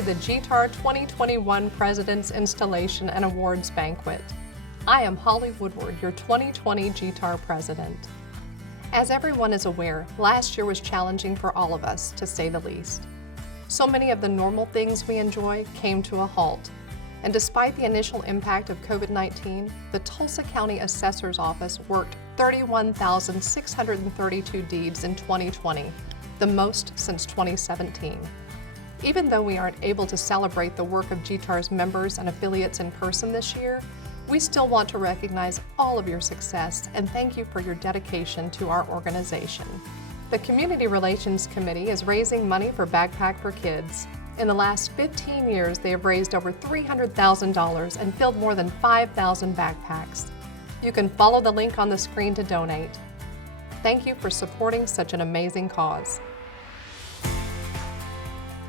to the GTAR 2021 President's Installation and Awards Banquet. I am Holly Woodward, your 2020 GTAR President. As everyone is aware, last year was challenging for all of us, to say the least. So many of the normal things we enjoy came to a halt. And despite the initial impact of COVID-19, the Tulsa County Assessor's Office worked 31,632 deeds in 2020, the most since 2017. Even though we aren't able to celebrate the work of GTAR's members and affiliates in person this year, we still want to recognize all of your success and thank you for your dedication to our organization. The Community Relations Committee is raising money for Backpack for Kids. In the last 15 years, they have raised over $300,000 and filled more than 5,000 backpacks. You can follow the link on the screen to donate. Thank you for supporting such an amazing cause.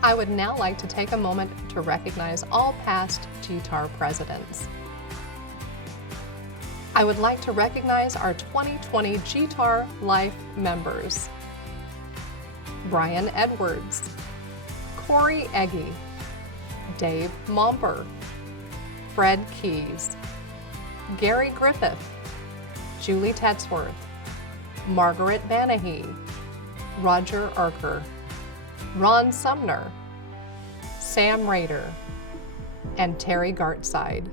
I would now like to take a moment to recognize all past GTAR presidents. I would like to recognize our 2020 GTAR Life members. Brian Edwards, Corey Eggy, Dave Momper, Fred Keys, Gary Griffith, Julie Tetzworth, Margaret Banahy, Roger Arker, Ron Sumner, Sam Rader, and Terry Gartside.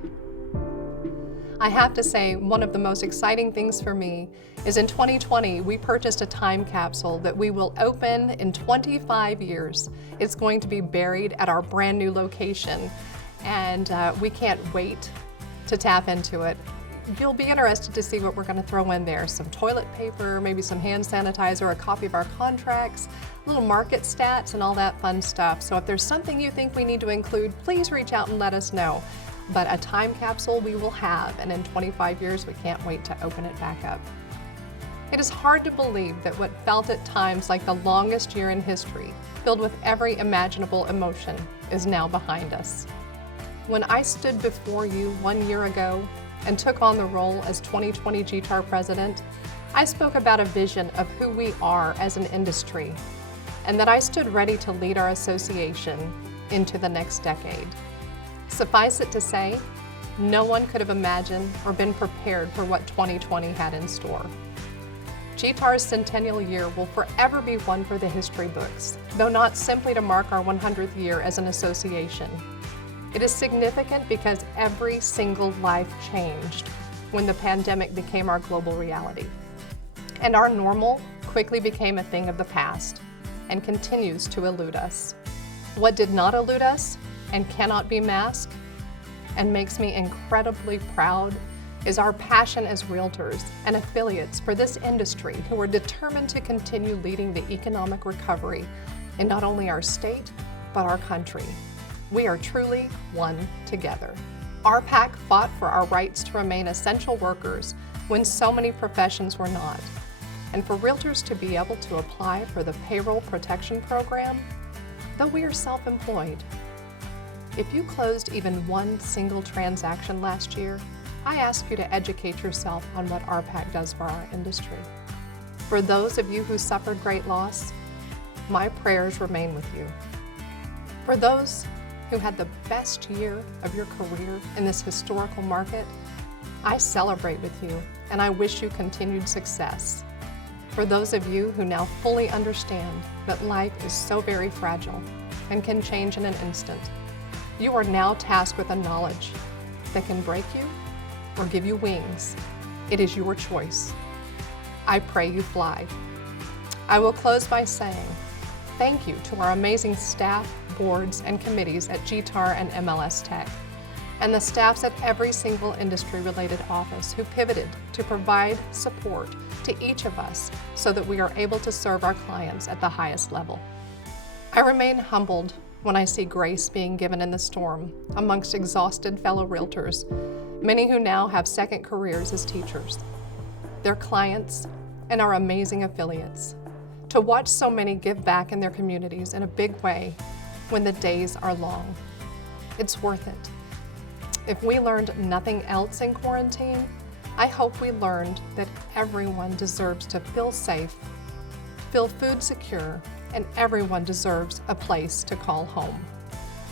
I have to say, one of the most exciting things for me is in 2020, we purchased a time capsule that we will open in 25 years. It's going to be buried at our brand new location, and we can't wait to tap into it. You'll be interested to see what we're going to throw in there. Some toilet paper, maybe some hand sanitizer, a copy of our contracts, little market stats, and all that fun stuff. So if there's something you think we need to include, please reach out and let us know. But a time capsule we will have, and in 25 years, we can't wait to open it back up. It is hard to believe that what felt at times like the longest year in history, filled with every imaginable emotion, is now behind us. When I stood before you 1 year ago and took on the role as 2020 GTAR President, I spoke about a vision of who we are as an industry, and that I stood ready to lead our association into the next decade. Suffice it to say, no one could have imagined or been prepared for what 2020 had in store. GTAR's centennial year will forever be one for the history books, though not simply to mark our 100th year as an association. It is significant because every single life changed when the pandemic became our global reality. And our normal quickly became a thing of the past and continues to elude us. What did not elude us and cannot be masked and makes me incredibly proud is our passion as realtors and affiliates for this industry who are determined to continue leading the economic recovery in not only our state, but our country. We are truly one together. Our PAC fought for our rights to remain essential workers when so many professions were not, and for realtors to be able to apply for the Payroll Protection Program, though we are self-employed. If you closed even one single transaction last year, I ask you to educate yourself on what our PAC does for our industry. For those of you who suffered great loss, my prayers remain with you. For those who had the best year of your career in this historical market, I celebrate with you and I wish you continued success. For those of you who now fully understand that life is so very fragile and can change in an instant, you are now tasked with a knowledge that can break you or give you wings. It is your choice. I pray you fly. I will close by saying thank you to our amazing staff, boards, and committees at GTAR and MLS Tech, and the staffs at every single industry-related office who pivoted to provide support to each of us so that we are able to serve our clients at the highest level. I remain humbled when I see grace being given in the storm amongst exhausted fellow realtors, many who now have second careers as teachers, their clients, and our amazing affiliates. To watch so many give back in their communities in a big way when the days are long. It's worth it. If we learned nothing else in quarantine, I hope we learned that everyone deserves to feel safe, feel food secure, and everyone deserves a place to call home.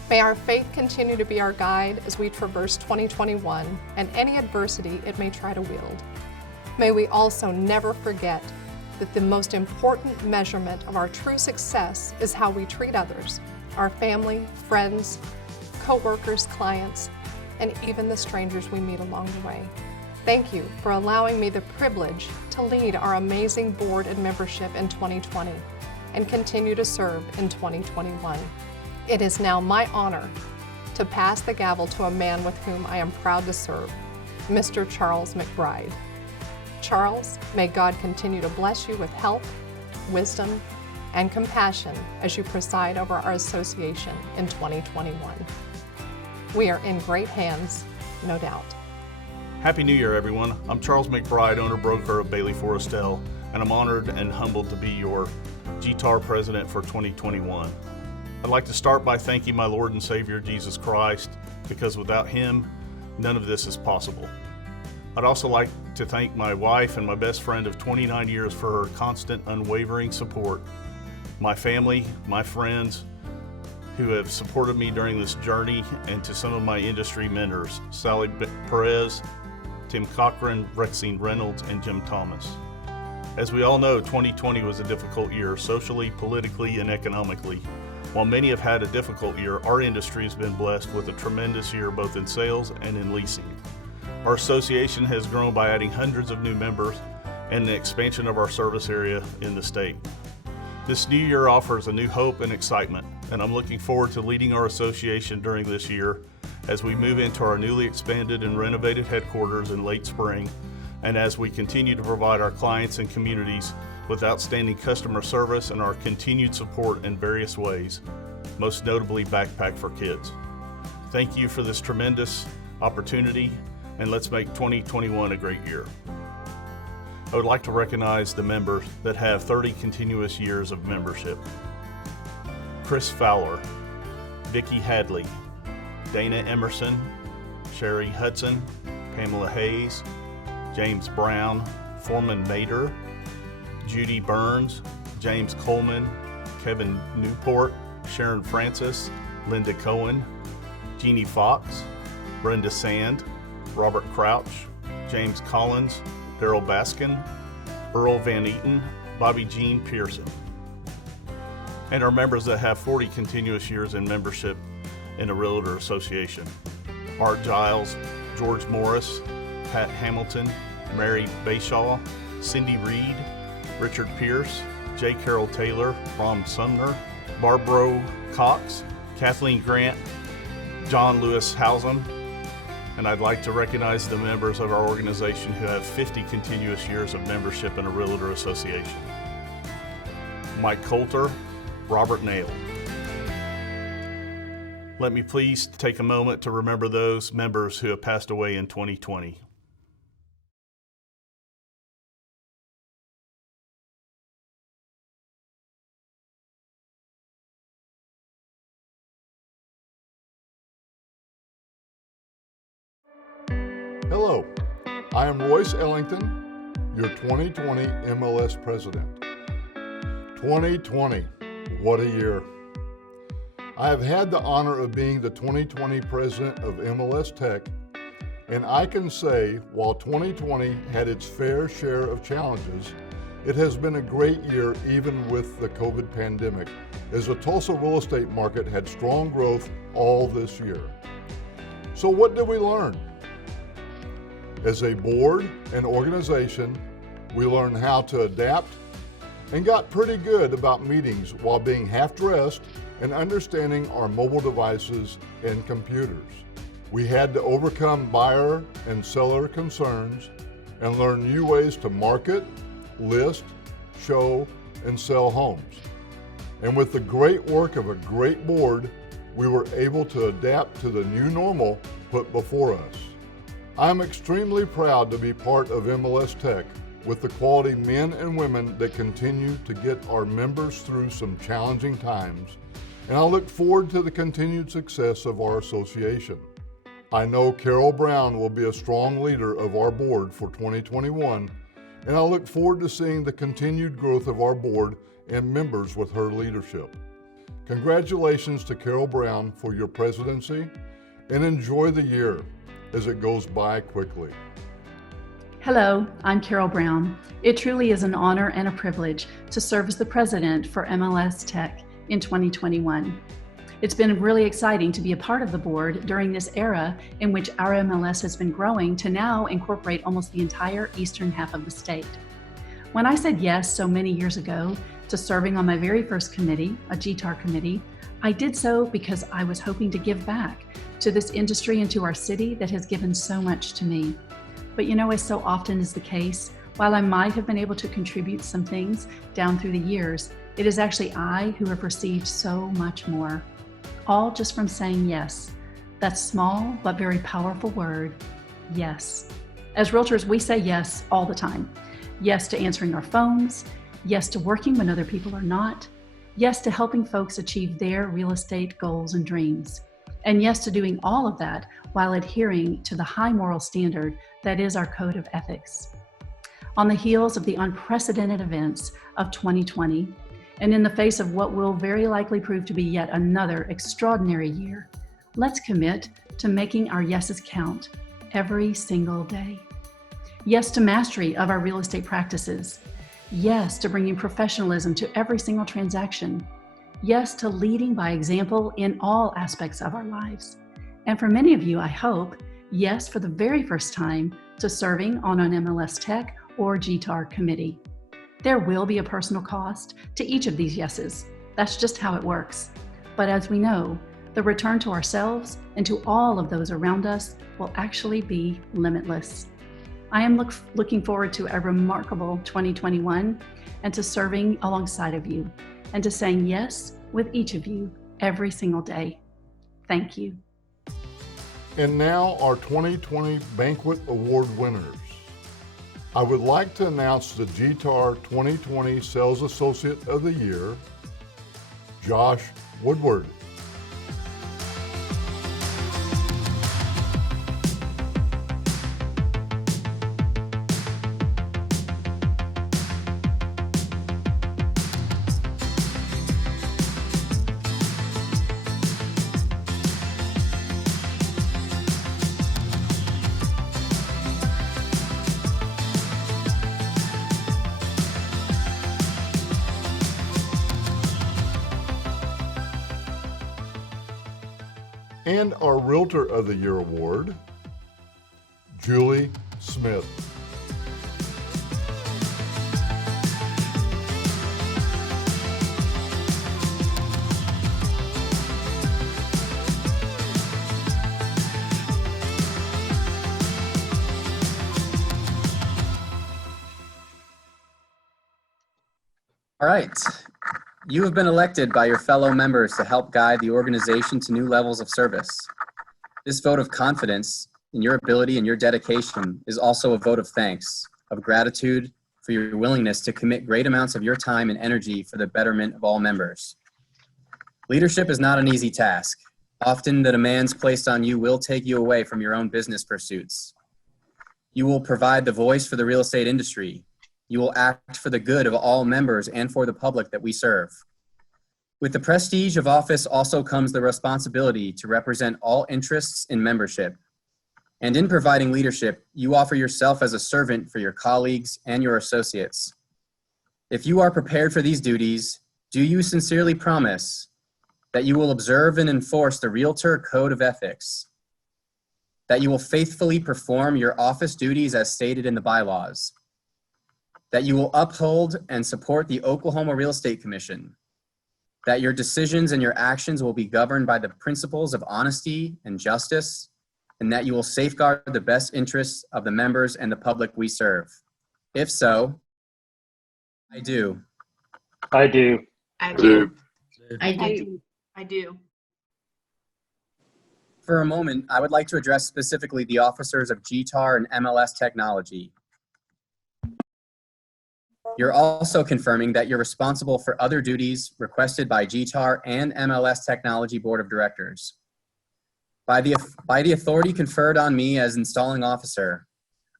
May our faith continue to be our guide as we traverse 2021 and any adversity it may try to wield. May we also never forget that the most important measurement of our true success is how we treat others, our family, friends, co-workers, clients, and even the strangers we meet along the way. Thank you for allowing me the privilege to lead our amazing board and membership in 2020 and continue to serve in 2021. It is now my honor to pass the gavel to a man with whom I am proud to serve, Mr. Charles McBride. Charles, may God continue to bless you with health, wisdom, and compassion as you preside over our association in 2021. We are in great hands, no doubt. Happy New Year, everyone. I'm Charles McBride, owner-broker of Bailey Forrestel, and I'm honored and humbled to be your GTAR president for 2021. I'd like to start by thanking my Lord and Savior, Jesus Christ, because without Him, none of this is possible. I'd also like to thank my wife and my best friend of 29 years for her constant, unwavering support, my family, my friends who have supported me during this journey, and to some of my industry mentors, Sally Perez, Tim Cochran, Rexine Reynolds, and Jim Thomas. As we all know, 2020 was a difficult year, socially, politically, and economically. While many have had a difficult year, our industry has been blessed with a tremendous year both in sales and in leasing. Our association has grown by adding hundreds of new members and the expansion of our service area in the state. This new year offers a new hope and excitement, and I'm looking forward to leading our association during this year as we move into our newly expanded and renovated headquarters in late spring, and as we continue to provide our clients and communities with outstanding customer service and our continued support in various ways, most notably Backpack for Kids. Thank you for this tremendous opportunity, and let's make 2021 a great year. I would like to recognize the members that have 30 continuous years of membership. Chris Fowler, Vicki Hadley, Dana Emerson, Sherry Hudson, Pamela Hayes, James Brown, Foreman Nader, Judy Burns, James Coleman, Kevin Newport, Sharon Francis, Linda Cohen, Jeannie Fox, Brenda Sand, Robert Crouch, James Collins, Daryl Baskin, Earl Van Eaton, Bobby Jean Pearson. And our members that have 40 continuous years in membership in a Realtor Association: Art Giles, George Morris, Pat Hamilton, Mary Bayshaw, Cindy Reed, Richard Pierce, J. Carroll Taylor, Ron Sumner, Barbara Cox, Kathleen Grant, John Lewis Housen, and I'd like to recognize the members of our organization who have 50 continuous years of membership in a Realtor Association: Mike Coulter, Robert Nail. Let me please take a moment to remember those members who have passed away in 2020. Hello, I am Royce Ellington, your 2020 MLS President. 2020, what a year. I have had the honor of being the 2020 President of MLS Tech, and I can say while 2020 had its fair share of challenges, it has been a great year even with the COVID pandemic, as the Tulsa real estate market had strong growth all this year. So what did we learn? As a board and organization, we learned how to adapt and got pretty good about meetings while being half-dressed and understanding our mobile devices and computers. We had to overcome buyer and seller concerns and learn new ways to market, list, show, and sell homes. And with the great work of a great board, we were able to adapt to the new normal put before us. I'm extremely proud to be part of MLS Tech with the quality men and women that continue to get our members through some challenging times, and I look forward to the continued success of our association. I know Carol Brown will be a strong leader of our board for 2021, and I look forward to seeing the continued growth of our board and members with her leadership. Congratulations to Carol Brown for your presidency, and enjoy the year as it goes by quickly. Hello, I'm Carol Brown. It truly is an honor and a privilege to serve as the president for MLS Tech in 2021. It's been really exciting to be a part of the board during this era in which our MLS has been growing to now incorporate almost the entire eastern half of the state. When I said yes so many years ago to serving on my very first committee, a GTAR committee, I did so because I was hoping to give back to this industry and to our city that has given so much to me. But you know, as so often is the case, while I might have been able to contribute some things down through the years, it is actually I who have received so much more. All just from saying yes. That small but very powerful word, yes. As realtors, we say yes all the time. Yes to answering our phones, yes to working when other people are not, yes to helping folks achieve their real estate goals and dreams, and yes to doing all of that while adhering to the high moral standard that is our code of ethics. On the heels of the unprecedented events of 2020, and in the face of what will very likely prove to be yet another extraordinary year, let's commit to making our yeses count every single day. Yes to mastery of our real estate practices. Yes to bringing professionalism to every single transaction. Yes to leading by example in all aspects of our lives. And for many of you, I hope, yes for the very first time to serving on an MLS Tech or GTAR committee. There will be a personal cost to each of these yeses. That's just how it works. But as we know, the return to ourselves and to all of those around us will actually be limitless. I am looking forward to a remarkable 2021 and to serving alongside of you and to saying yes with each of you every single day. Thank you. And now our 2020 Banquet Award winners. I would like to announce the GTAR 2020 Sales Associate of the Year, Josh Woodward. And our Realtor of the Year award, Julie Smith. All right. You have been elected by your fellow members to help guide the organization to new levels of service. This vote of confidence in your ability and your dedication is also a vote of thanks, of gratitude for your willingness to commit great amounts of your time and energy for the betterment of all members. Leadership is not an easy task. Often the demands placed on you will take you away from your own business pursuits. You will provide the voice for the real estate industry. You will act for the good of all members and for the public that we serve. With the prestige of office also comes the responsibility to represent all interests in membership. And in providing leadership, you offer yourself as a servant for your colleagues and your associates. If you are prepared for these duties, do you sincerely promise that you will observe and enforce the Realtor Code of Ethics, that you will faithfully perform your office duties as stated in the bylaws, that you will uphold and support the Oklahoma Real Estate Commission, that your decisions and your actions will be governed by the principles of honesty and justice, and that you will safeguard the best interests of the members and the public we serve? If so, I do. I do. I do. I do. I do. For a moment, I would like to address specifically the officers of GTAR and MLS Technology. You're also confirming that you're responsible for other duties requested by GTAR and MLS Technology Board of Directors. By the authority conferred on me as installing officer,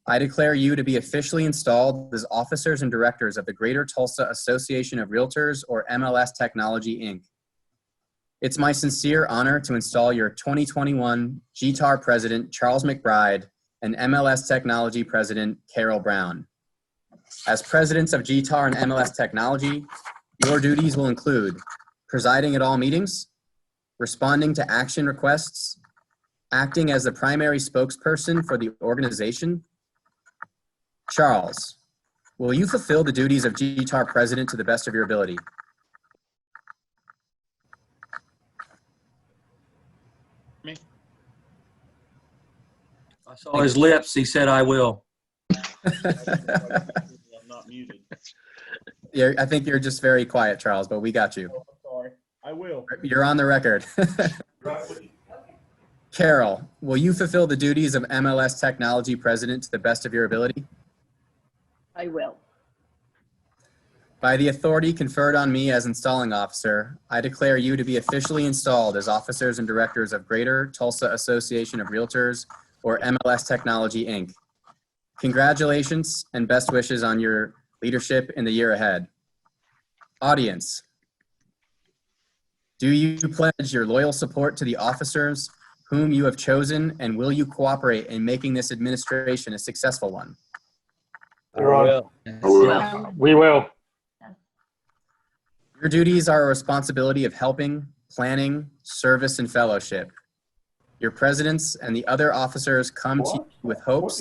I declare you to be officially installed as officers and directors of the Greater Tulsa Association of Realtors, or MLS Technology, Inc. It's my sincere honor to install your 2021 GTAR President, Charles McBride, and MLS Technology President, Carol Brown. As presidents of GTAR and MLS Technology, your duties will include presiding at all meetings, responding to action requests, acting as the primary spokesperson for the organization. Charles, will you fulfill the duties of GTAR President to the best of your ability? I saw his lips. He said, I will. I'm not muted. Yeah, I think you're just very quiet, Charles, but we got you. Oh, I'm sorry. I will. You're on the record. Carol, will you fulfill the duties of MLS Technology President to the best of your ability? I will. By the authority conferred on me as installing officer, I declare you to be officially installed as officers and directors of Greater Tulsa Association of Realtors, or MLS Technology, Inc. Congratulations and best wishes on your leadership in the year ahead. Audience, do you pledge your loyal support to the officers whom you have chosen, and will you cooperate in making this administration a successful one? We will. We will. Your duties are a responsibility of helping, planning, service, and fellowship. Your presidents and the other officers come to you with hopes,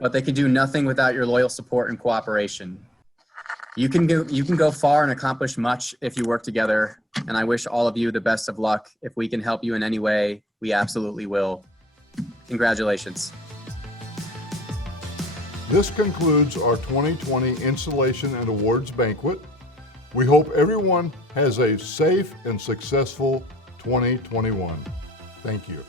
but they can do nothing without your loyal support and cooperation. You can go far and accomplish much if you work together, and I wish all of you the best of luck. If we can help you in any way, we absolutely will. Congratulations. This concludes our 2020 Installation and Awards Banquet. We hope everyone has a safe and successful 2021. Thank you.